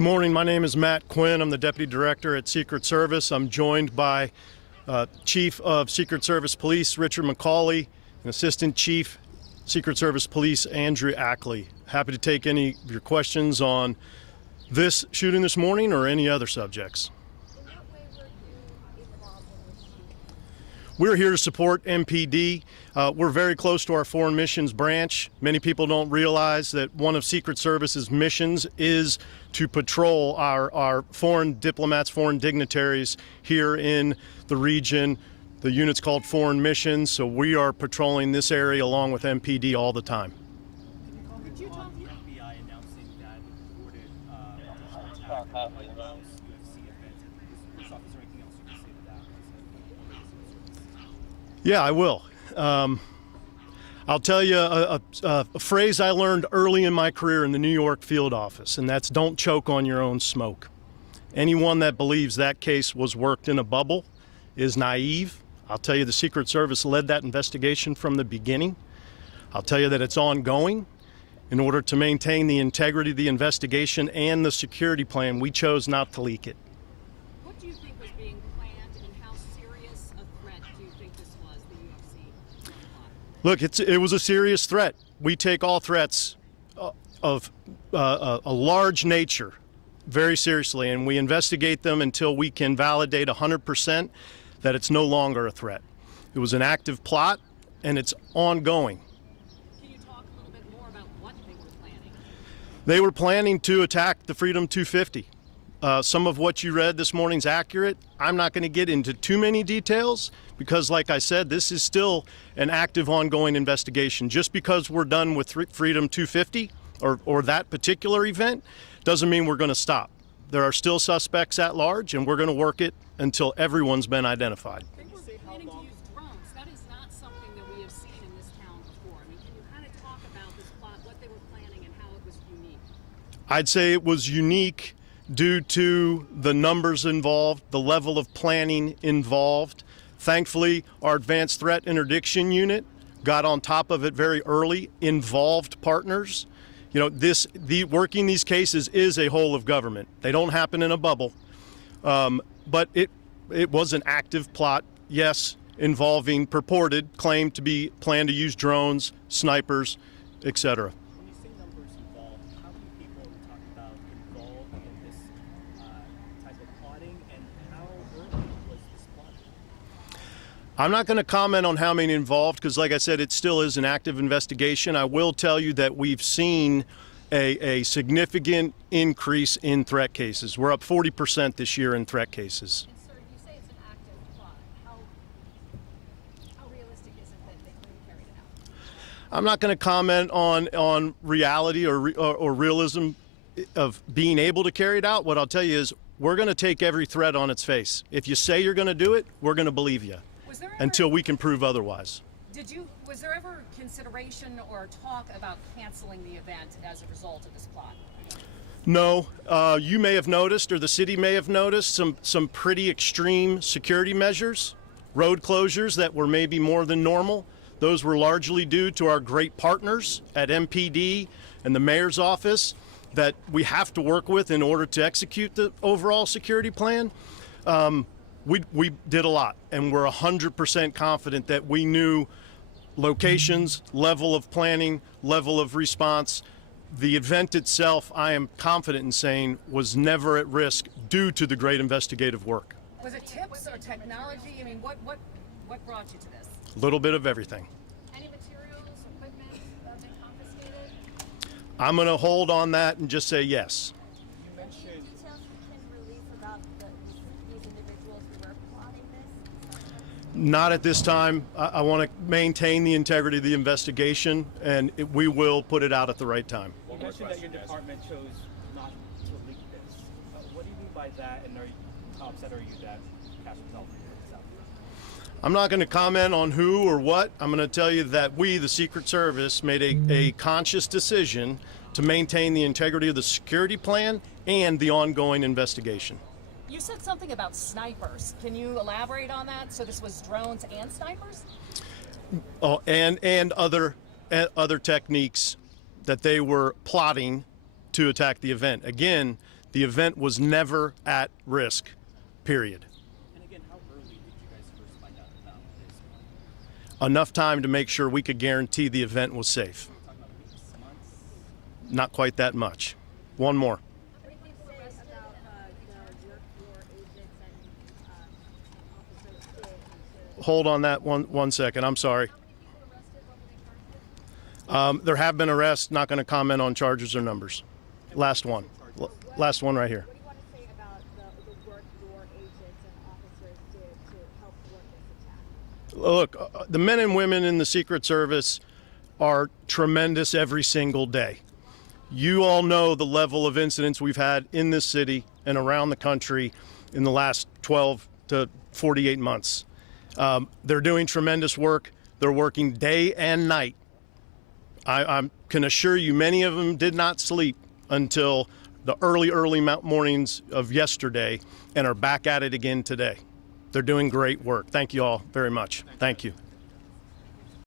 Good morning. My name is Matt Quinn. I'm the Deputy Director at Secret Service. I'm joined by Chief of Secret Service Police Richard McCauley and Assistant Chief Secret Service Police Andrew Ackley. Happy to take any of your questions on this shooting this morning or any other subjects. In what way were you involved in this shooting? We're here to support MPD. We're very close to our Foreign Missions branch. Many people don't realize that one of Secret Service's missions is to patrol our foreign diplomats, foreign dignitaries here in the region. The unit's called Foreign Missions, so we are patrolling this area along with MPD all the time. Could you talk about the FBI announcing that it thwarted additional attack on the White House UFC event? First off, is there anything else you can say to that? Yeah, I will. I'll tell you a phrase I learned early in my career in the New York field office, and that's don't choke on your own smoke. Anyone that believes that case was worked in a bubble is naive. I'll tell you the Secret Service led that investigation from the beginning. I'll tell you that it's ongoing. In order to maintain the integrity of the investigation and the security plan, we chose not to leak it. What do you think was being planned, and how serious a threat do you think this was, the UFC? Look, it was a serious threat. We take all threats of a large nature very seriously, and we investigate them until we can validate 100% that it's no longer a threat. It was an active plot, and it's ongoing. Can you talk a little bit more about what they were planning? They were planning to attack the Freedom 250. Some of what you read this morning's accurate. I'm not going to get into too many details because, like I said, this is still an active, ongoing investigation. Just because we're done with Freedom 250 or that particular event doesn't mean we're going to stop. There are still suspects at large, and we're going to work it until everyone's been identified. They were planning to use drones. That is not something that we have seen in this town before. I mean, can you kind of talk about this plot, what they were planning, and how it was unique? I'd say it was unique due to the numbers involved, the level of planning involved. Thankfully, our advanced threat interdiction unit got on top of it very early, involved partners. You know, working these cases is a whole of government. They don't happen in a bubble. But it was an active plot, yes, involving purported, claimed to be planned to use drones, snipers, etc. When you say numbers involved, how many people are we talking about involved in this type of plotting, and how early was this plotting? I'm not going to comment on how many involved because, like I said, it still is an active investigation. I will tell you that we've seen a significant increase in threat cases. We're up 40% this year in threat cases. And sir, you say it's an active plot. How realistic is it that they could have carried it out? I'm not going to comment on reality or realism of being able to carry it out. What I'll tell you is we're going to take every threat on its face. If you say you're going to do it, we're going to believe you until we can prove otherwise. Was there ever consideration or talk about canceling the event as a result of this plot? No, you may have noticed, or the city may have noticed, some pretty extreme security measures, road closures that were maybe more than normal. Those were largely due to our great partners at MPD and the mayor's office that we have to work with in order to execute the overall security plan. We did a lot, and we're 100% confident that we knew locations, level of planning, level of response. The event itself, I am confident in saying, was never at risk due to the great investigative work. Was it tips or technology? I mean, what brought you to this? A little bit of everything. Any materials, equipment been confiscated? I'm going to hold on that and just say yes. You mentioned Any details you can release about these individuals who were plotting this? Not at this time. I want to maintain the integrity of the investigation, and we will put it out at the right time. you mentioned that your department chose not to leak this. What do you mean by that, and how upset are you that Cash Patel figured this out? I'm not going to comment on who or what. I'm going to tell you that we, the Secret Service, made a conscious decision to maintain the integrity of the security plan and the ongoing investigation. You said something about snipers. Can you elaborate on that? So this was drones and snipers? Oh, and other techniques that they were plotting to attack the event. Again, The event was never at risk, period. And again, how early did you guys first find out about this? Enough time to make sure we could guarantee the event was safe. We're talking about weeks, months? Not quite that much. One more. What did you say about the work your agents and officers did to Hold on that one second. I'm sorry. How many people arrested? What were they charged with? There have been arrests. Not going to comment on charges or numbers. Last one. Last one right here. What do you want to say about the work your agents and officers did to help thwart this attack? Look, the men and women in the Secret Service are tremendous every single day. You all know the level of incidents we've had in this city and around the country in the last 12 to 48 months. They're doing tremendous work. They're working day and night. I can assure you many of them did not sleep until the early mornings of yesterday and are back at it again today. They're doing great work. Thank you all very much. Thank you.